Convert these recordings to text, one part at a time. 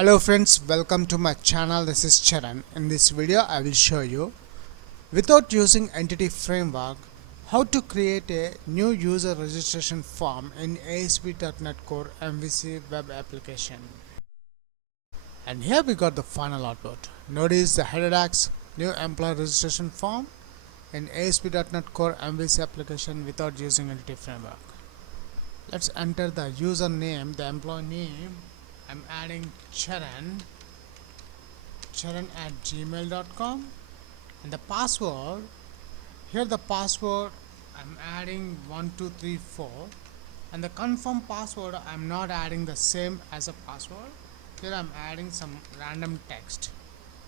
Hello friends, welcome to my channel. This is Charan. In this video I will show you, without using entity framework, how to create a new user registration form in ASP.NET Core MVC web application. And here we got the final output. Notice the header tags, new employee registration form in ASP.NET Core MVC application without using entity framework. Let's enter the username, the employee name. I'm adding Charan at gmail.com, and the password, here the password I'm adding 1234, and the confirm password I'm not adding the same as a password. Here I'm adding some random text.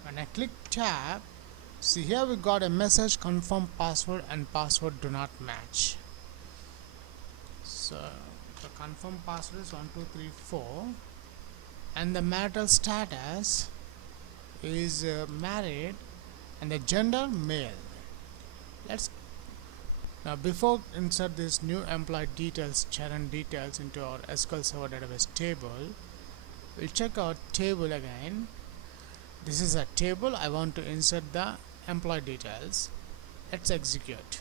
When I click tab, see here we got a message, confirm password and password do not match. So the confirm password is 1234, and the marital status is married, and the gender male. Let's now, before insert this new employee details, Charan details, into our SQL Server database table, we'll check our table again. This is a table. I want to insert the employee details. Let's execute.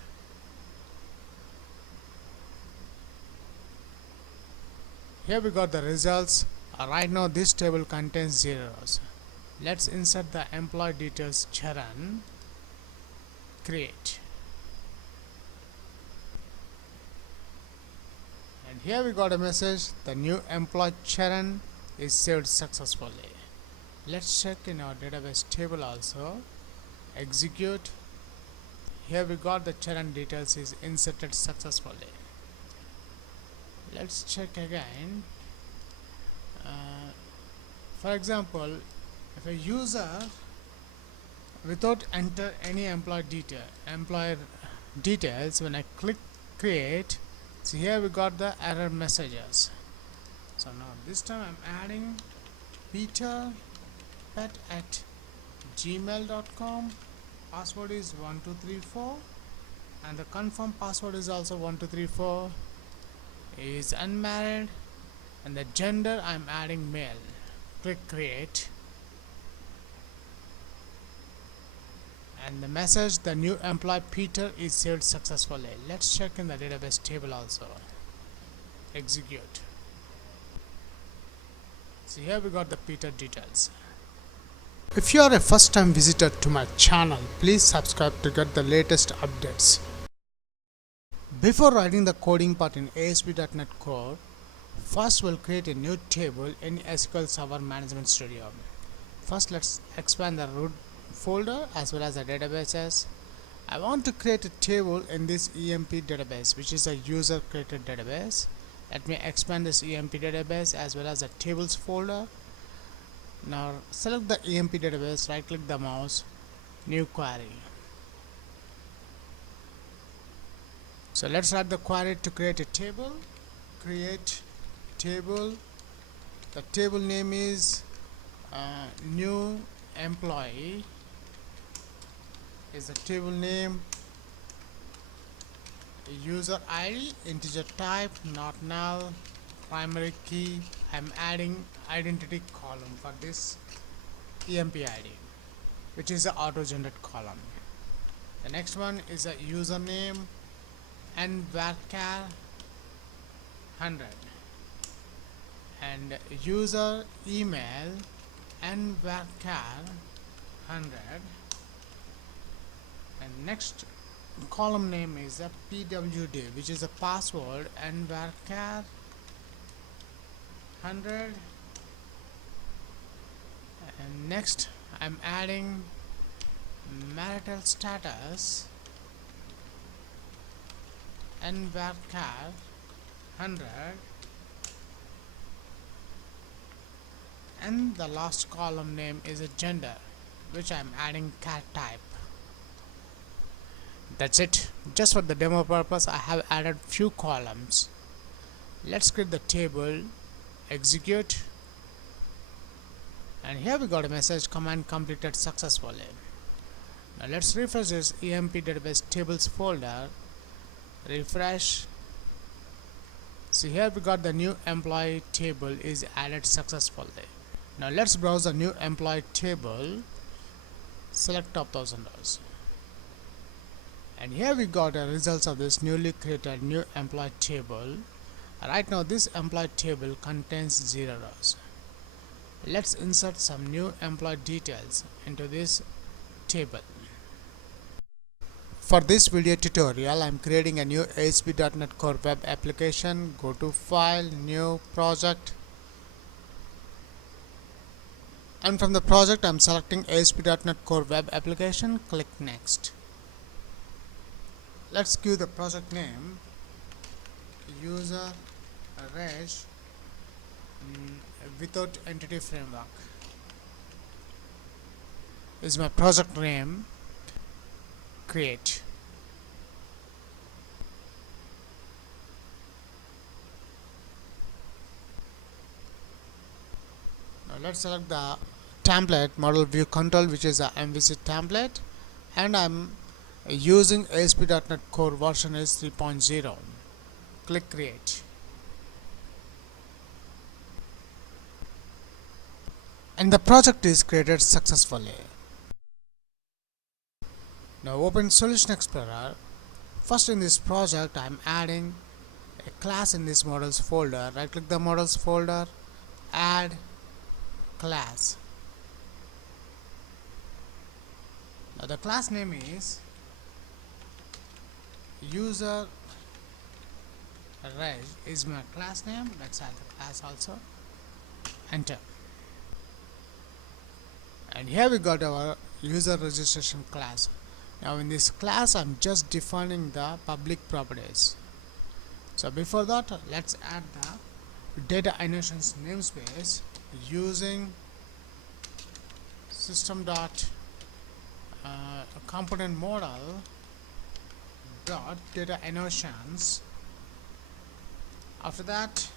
Here we got the results. Right now this table contains zeros. Let's insert the employee details Charan, create, and here we got a message, the new employee Charan is saved successfully. Let's check in our database table also, execute. Here we got the Charan details is inserted successfully. Let's check again. For example, if a user without enter any employee details, when I click create, see here we got the error messages. So now this time I'm adding Peter pet at gmail.com, password is 1234, and the confirm password is also 1234, is unmarried, and the gender I'm adding male. Click create, and the message, the new employee Peter is saved successfully. Let's check in the database table also, execute. So here we got the Peter details. If you are a first time visitor to my channel, please subscribe to get the latest updates. Before writing the coding part in ASP.NET Core, first we'll create a new table in SQL Server Management Studio. First let's expand the root folder as well as the databases. I want to create a table in this EMP database, which is a user created database. Let me expand this EMP database as well as the tables folder. Now select the EMP database, right click the mouse, new query. So let's write the query to create a table. Create table. The table name is new employee is the table name. User ID, integer type, not null. Primary key, I'm adding identity column for this EMP ID, which is the auto generate column. The next one is a username and varchar 100, and user email and varchar 100, and next column name is a pwd, which is a password, and varchar 100, and next I'm adding marital status and varchar 100, and the last column name is a gender, which I'm adding cat type. That's it. Just for the demo purpose I have added few columns. Let's create the table, execute, and here we got a message, command completed successfully. Now let's refresh this EMP database tables folder, refresh. See here we got the new employee table is added successfully. Now let's browse the new employee table, select top 1000 rows, and here we got the results of this newly created new employee table. Right now this employee table contains 0 rows. Let's insert some new employee details into this table. For this video tutorial, I am creating a new ASP.NET Core web application. Go to File, New, Project, and from the project I am selecting ASP.NET Core web application. Click Next. Let's give the project name User Reg without Entity Framework is my project name. Create. Now let's select the template model view control, which is a MVC template, and I'm using ASP.NET Core version is 3.0. Click Create. And the project is created successfully. Now open Solution Explorer. First in this project I am adding a class in this models folder. Right click the models folder, add class. Now the class name is user reg is my class name. Let's add the class also. Enter. And here we got our user registration class. Now in this class I'm just defining the public properties. So before that, let's add the data annotations namespace using system dot component model dot data annotations. After that,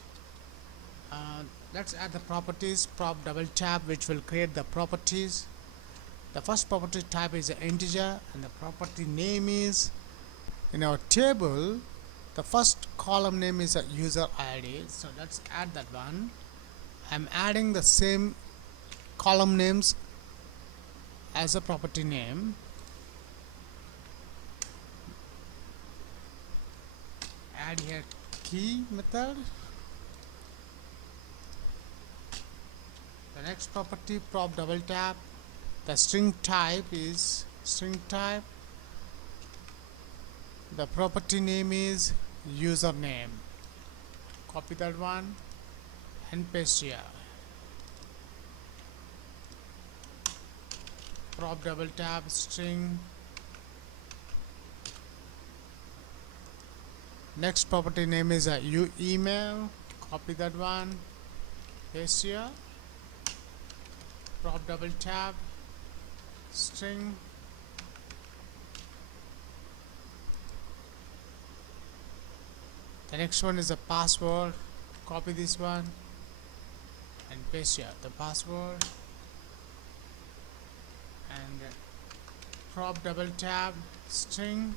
let's add the properties prop double tab, which will create the properties. The first property type is an integer and the property name is, in our table the first column name is a user ID, so let's add that one. I'm adding the same column names as a property name. Add here key method. The next property prop double tab, the string type is string type, the property name is username. Copy that one and paste here. Prop double tab string. Next property name is a email. Copy that one, paste here. Prop double tab string. The next one is a password. Copy this one and paste here the password, and prop double tab string.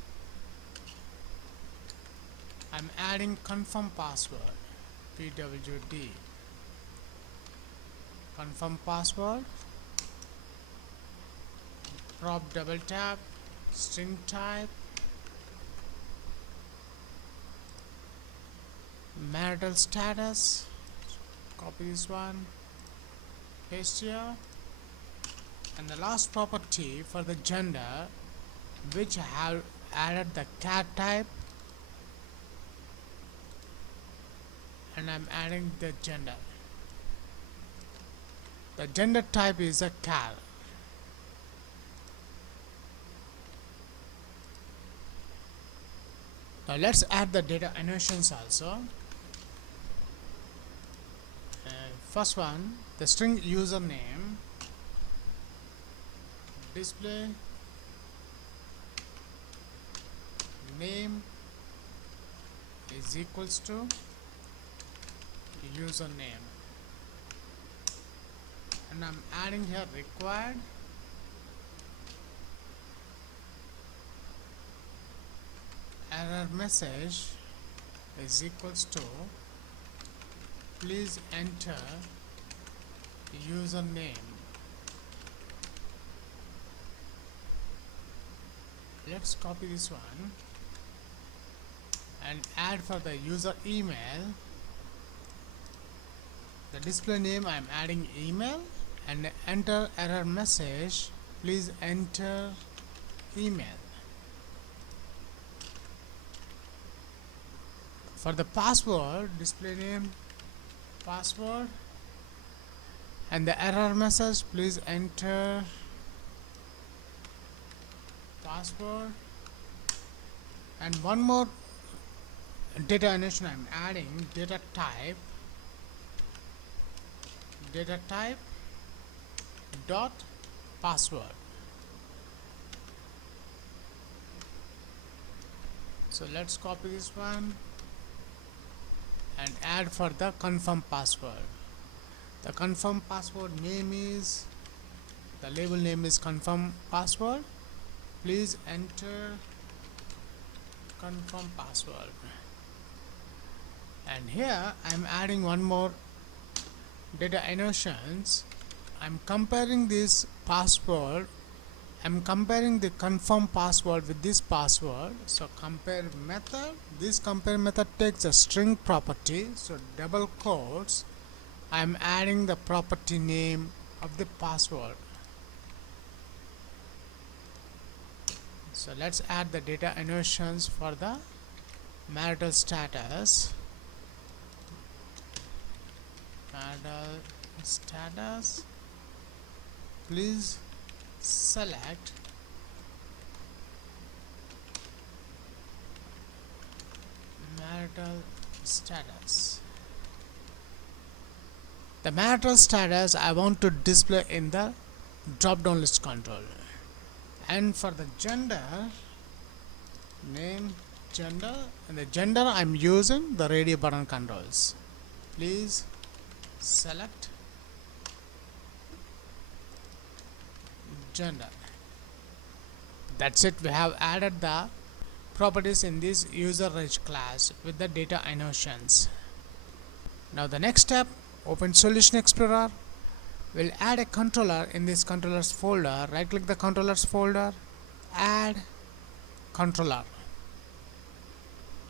I'm adding confirm password, pwd. Confirm password, prop double tab string type, marital status. Copy this one, paste here, and the last property for the gender, which I have added the cat type, and I'm adding the gender. The gender type is a cat. Now let's add the data annotations also. First one, the string username, display name is equals to username, and I'm adding here required. Error message is equals to please enter username. Let's copy this one and add for the user email. The display name I'm adding email and enter error message. Please enter email. For the password, display name password and the error message, please enter password. And one more data annotation I'm adding, data type dot password. So let's copy this one and add for the confirm password. The confirm password name is, the label name is confirm password. Please enter confirm password. And here I'm adding one more data annotations. I'm comparing this password, I'm comparing the confirm password with this password. So compare method, this compare method takes a string property, so double quotes, I'm adding the property name of the password. So let's add the data annotations for the marital status. Marital status, please select marital status. The marital status I want to display in the drop down list control. And for the gender, name gender, and the gender I'm using the radio button controls. Please select gender. That's it, we have added the properties in this user reg class with the data annotations. Now the next step, open Solution Explorer. We'll add a controller in this controllers folder. Right click the controllers folder, add controller.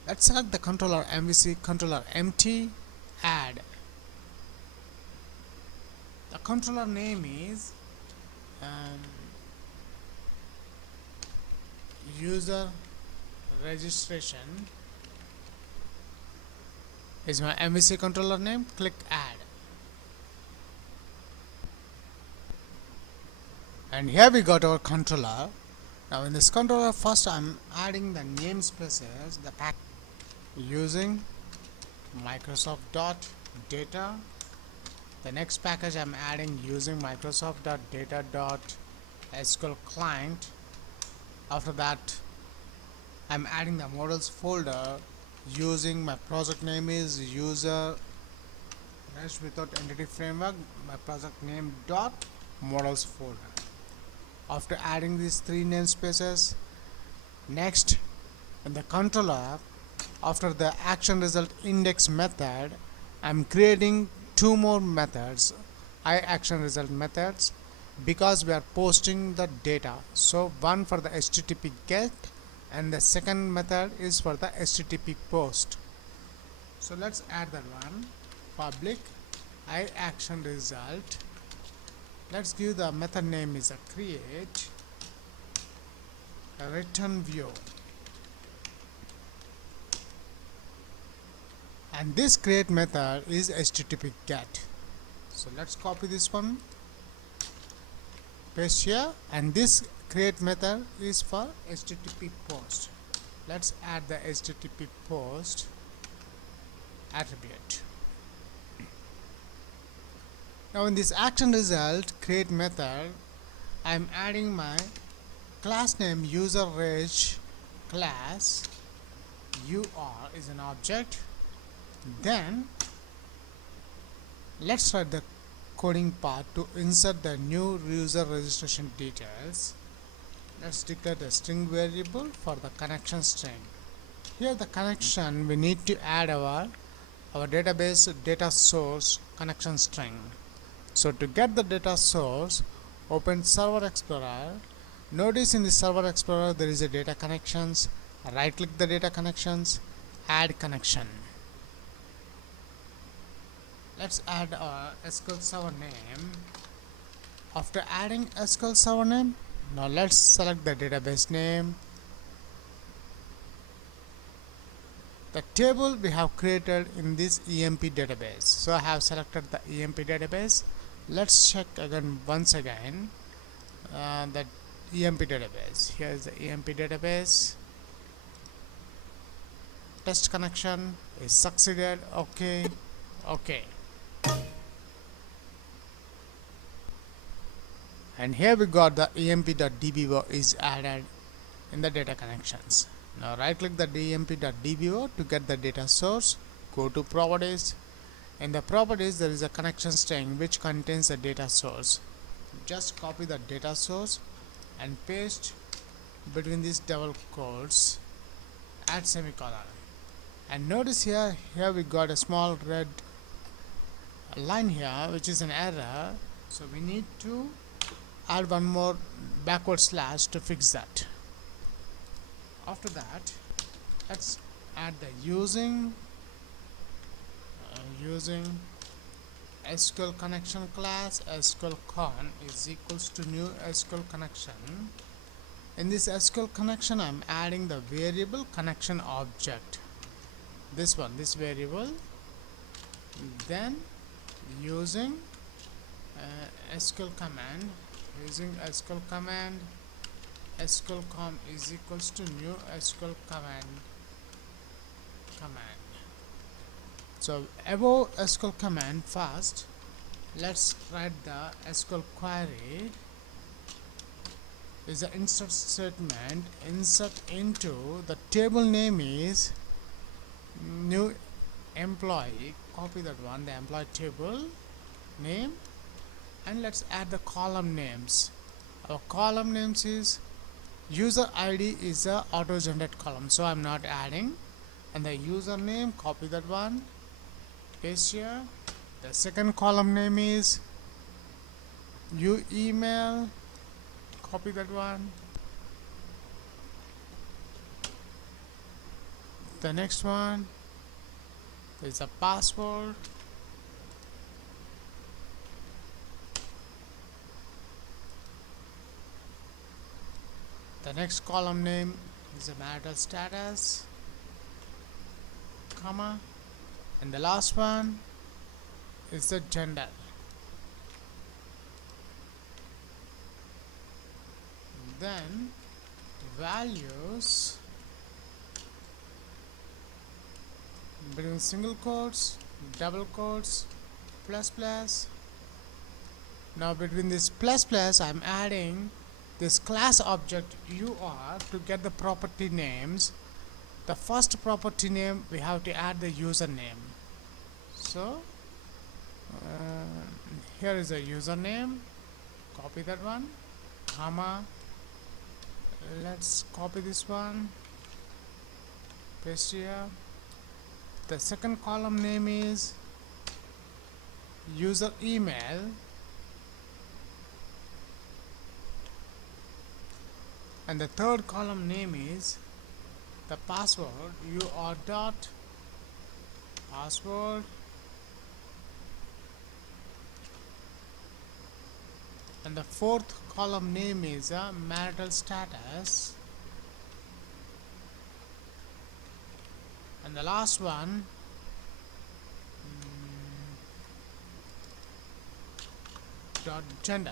Let's select the controller MVC controller empty, add. The controller name is user registration is my MVC controller name. Click add. And here we got our controller. Now in this controller, first I'm adding the namespaces, the pack using Microsoft.data. The next package I'm adding using Microsoft.data.SQL client. After that, I'm adding the models folder using my project name is user REST without entity framework, my project name dot models folder. After adding these three namespaces, next in the controller, after the action result index method, I'm creating two more methods, action result methods, because we are posting the data. So one for the HTTP get and the second method is for the HTTP post. So let's add that one. Public action result. Let's give the method name is a create a return view, and this create method is HTTP get. So let's copy this one, paste here, and this create method is for HTTP post. Let's add the HTTP post attribute. Now in this action result create method, I am adding my class name user reg class UR is an object. Then let's write the coding part to insert the new user registration details. Let's declare the string variable for the connection string. Here the connection, we need to add our database data source connection string. So to get the data source, open Server Explorer. Notice in the Server Explorer there is a data connections. Right click the data connections, add connection. Let's add a SQL Server name. After adding SQL Server name, now let's select the database name. The table we have created in this EMP database. So I have selected the EMP database. Let's check again once again the EMP database. Here is the EMP database. Test connection is succeeded. Okay. And here we got the emp.dbo is added in the data connections. Now right click the emp.dbo to get the data source. Go to properties. In the properties there is a connection string which contains the data source. Just copy the data source and paste between these double quotes, add semicolon. And notice here we got a small red line here which is an error, so we need to add one more backward slash to fix that. After that, let's add the using SQL connection class. SQL con is equals to new SQL connection. In this SQL connection I'm adding the variable connection object, this variable, then using SQL command, SQL com is equals to new SQL command. So above SQL command, first let's write the SQL query. Is the insert statement. Insert into the table name is new employee. Copy that one, the employee table name, and let's add the column names. Our column names is user ID is a auto generate column, so I'm not adding. And the username, copy that one, paste here. The second column name is you email, copy that one. The next one is a password. The next column name is a marital status, comma, and the last one is the gender. Then values between single quotes, double quotes, plus plus. Now between this plus plus I'm adding this class object UR to get the property names. The first property name we have to add the username. So here is a username, copy that one, comma, let's copy this one, paste here. The second column name is user email, and the third column name is the password, UR dot password, and the fourth column name is a marital status, and the last one dot gender.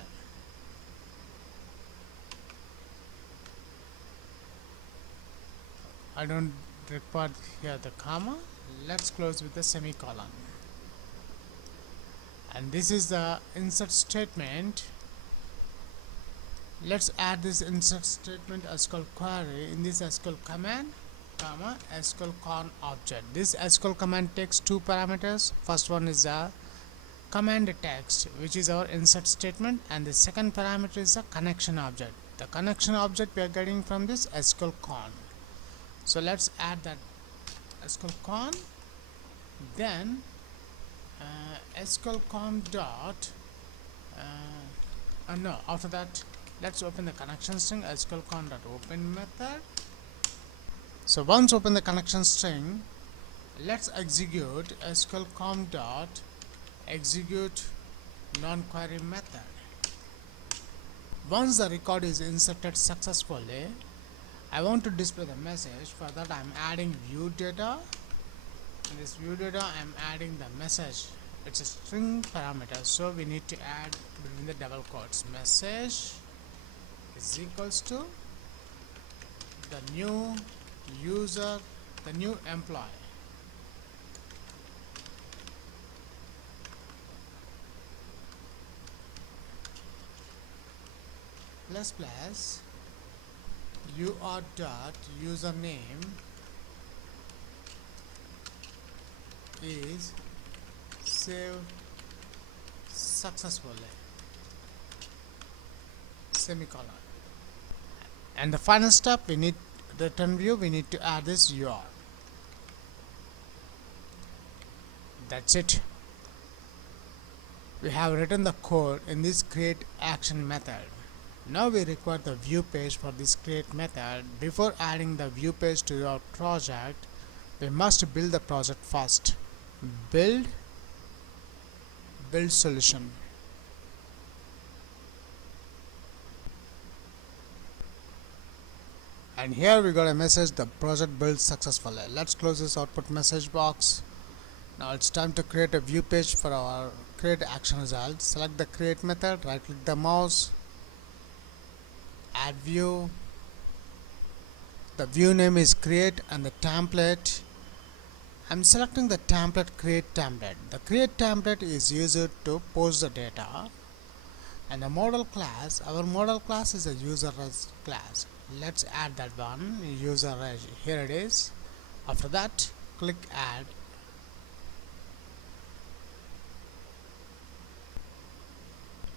I don't require here the comma. Let's close with the semicolon. And this is the insert statement. Let's add this insert statement SQL query in this SQL command, comma, SQL con object. This SQL command takes two parameters. First one is the command text, which is our insert statement, and the second parameter is the connection object. The connection object we are getting from this SQL con. So let's add that SQL con, then SQL com dot No, after that let's open the connection string sqlcon.open method. So once open the connection string, let's execute sqlcom dot execute non-query method. Once the record is inserted successfully, I want to display the message. For that I'm adding view data. In this view data I'm adding the message. It's a string parameter, so we need to add between the double quotes message is equals to the new user, the new employee. Plus ur dot username is saved successfully, semicolon. And the final step, we need return view, we need to add this ur. That's it. We have written the code in this create action method. Now we require the view page for this create method. Before adding the view page to our project, we must build the project first. Build solution. And here we got a message, the project built successfully. Let's close this output message box. Now it's time to create a view page for our create action result. Select the create method, right click the mouse, add view. The view name is create and the template, I'm selecting the template create template. The create template is used to post the data. And the model class, our model class is a user class. Let's add that one, user. Here it is. After that click add.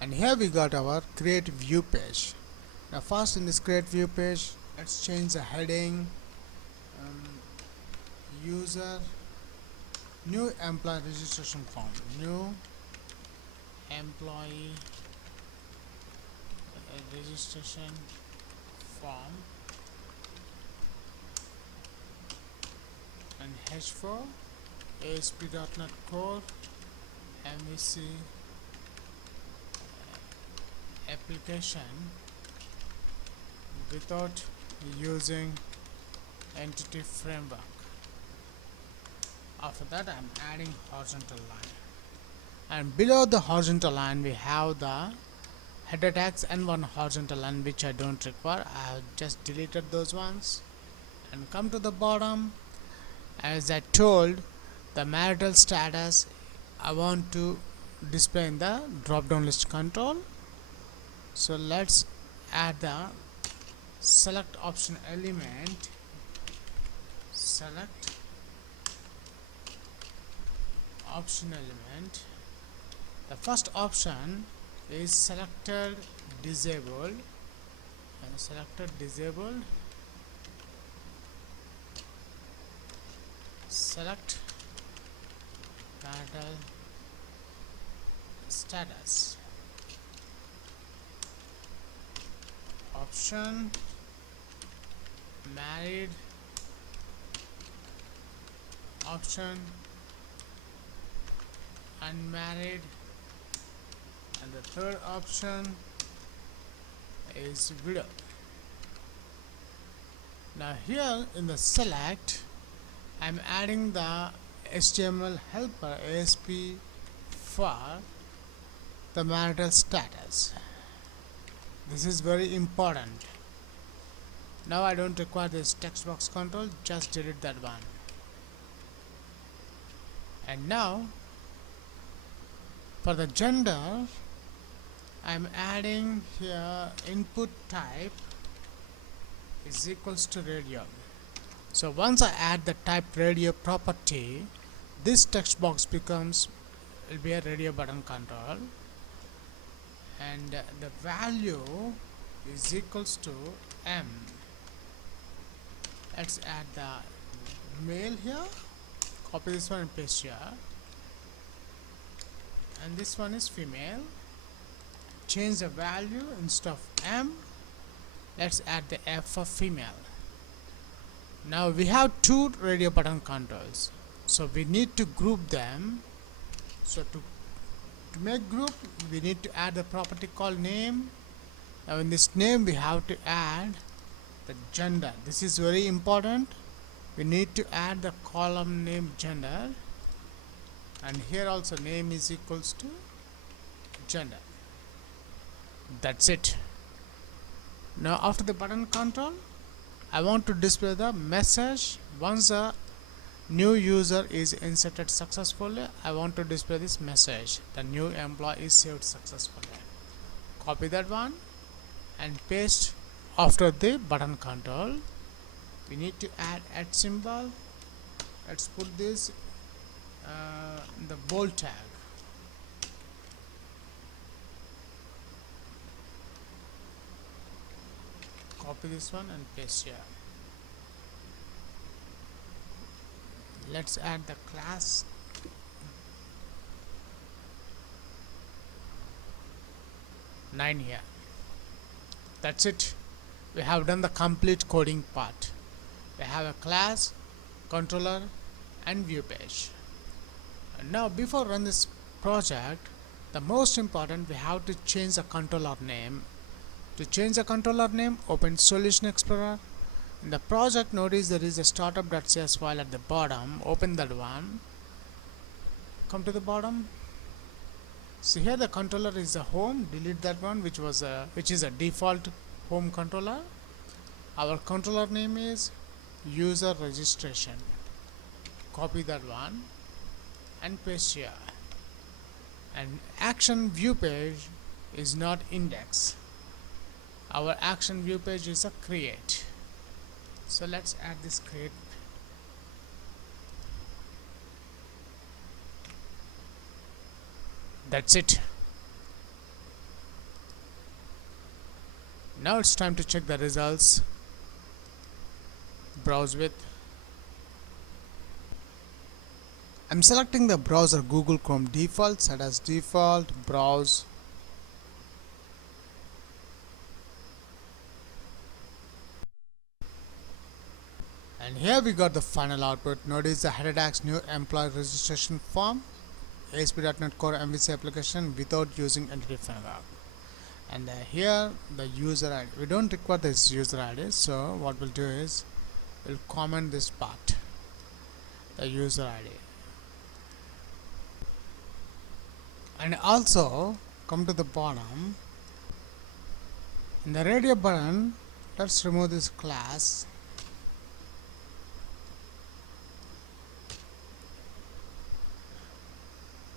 And here we got our create view page. Now first in this create view page, let's change the heading, user, new employee registration form, new employee registration form, and h4 ASP.NET Core MVC application without using entity framework. After that I'm adding horizontal line, and below the horizontal line we have the header tags and one horizontal line which I don't require. I have just deleted those ones. And come to the bottom, as I told, the marital status I want to display in the drop down list control. So let's add the select option element, select option element. The first option is selected disabled, and selected disabled, select marital status, option married, option unmarried, and the third option is widow. Now here in the select, I'm adding the HTML helper ASP for the marital status. This is very important. Now I don't require this text box control, just delete that one. And now for the gender, I'm adding here input type is equals to radio. So once I add the type radio property, this text box will be a radio button control, and the value is equals to M. Let's add the male here, copy this one and paste here, and this one is female. change the value. Instead of M, let's add the F for female. Now we have two radio button controls, so we need to group them. So to make group, we need to add the property called name. Now in this name we have to add the gender. This is very important. We need to add the column name gender, and here also name is equals to gender. That's it. Now after the button control, I want to display the message. Once a new user is inserted successfully, I want to display this message: the new employee is saved successfully. Copy that one and paste after the button control. We need to add @ symbol. Let's put this the bold tag. Copy this one and paste here. Let's add the class '9 here. That's it. We have done the complete coding part. We have a class, controller, and view page. And now before run this project, the most important, we have to change the controller name. To change the controller name, open Solution Explorer. In the project, notice there is a startup.cs file at the bottom. Open that one. Come to the bottom. See here the controller is the home. Delete that one, which is a default home controller. Our controller name is user registration. Copy that one and paste here. And action view page is not index. Our action view page is a create. So let's add this create. That's it. Now it's time to check the results. Browse with. I'm selecting the browser Google Chrome default, set as default, browse. And here we got the final output. Notice the header tags new employee registration form, ASP.NET Core MVC application without using entity framework. And here the user ID. We don't require this user ID, so what we'll do is we'll comment this part, the user ID. And also come to the bottom. In the radio button, let's remove this class.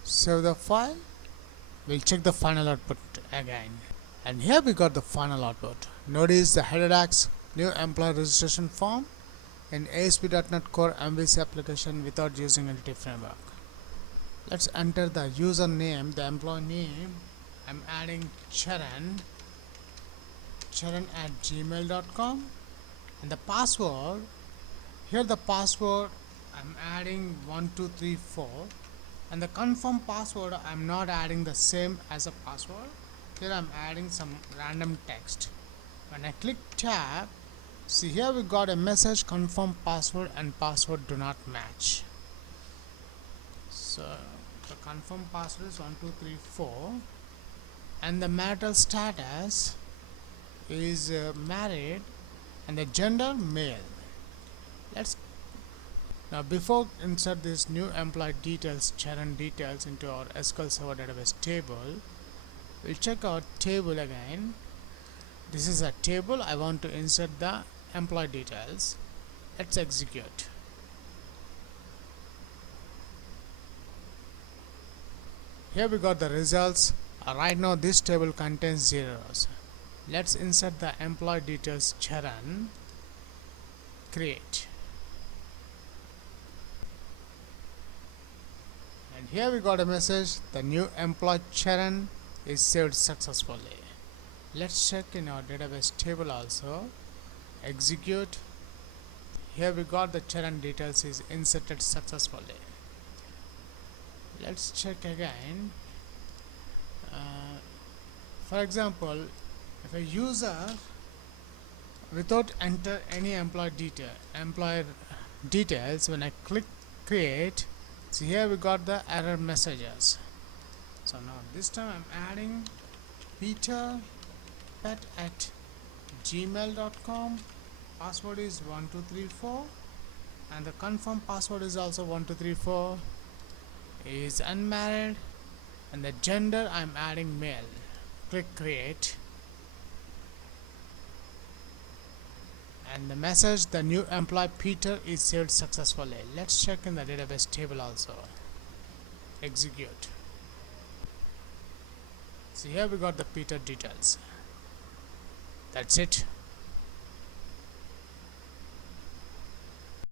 Save the file. We'll check the final output again. And here we got the final output. Notice the header tags new employee registration form in ASP.NET Core MVC application without using entity framework. Let's enter the user name, the employee name. I'm adding Charan at gmail.com, and the password, here the password I'm adding 1234, and the confirm password I'm not adding the same as a password. Here I'm adding some random text. When I click tab, see here we got a message: confirm password and password do not match. So the confirm password is 1234, and the marital status is married, and the gender male. Let's now, before insert this new employee details, Charan details into our SQL Server database table, we'll check our table again. This is a table. I want to insert the employee details. Let's execute. Here we got the results. Right now this table contains zeros. Let's insert the employee details Charan. Create. And here we got a message: the new employee Charan is saved successfully. Let's check in our database table also. Execute. Here we got the Charan details is inserted successfully. Let's check again. For example, if a user without enter any employer details, when I click create, so here we got the error messages. So now this time I'm adding peter pet at gmail.com, password is 1234, and the confirm password is also 1234, is unmarried, and the gender I'm adding male. Click create, and the message, the new employee Peter is saved successfully. Let's check in the database table also. Execute. So here we got the Peter details. That's it.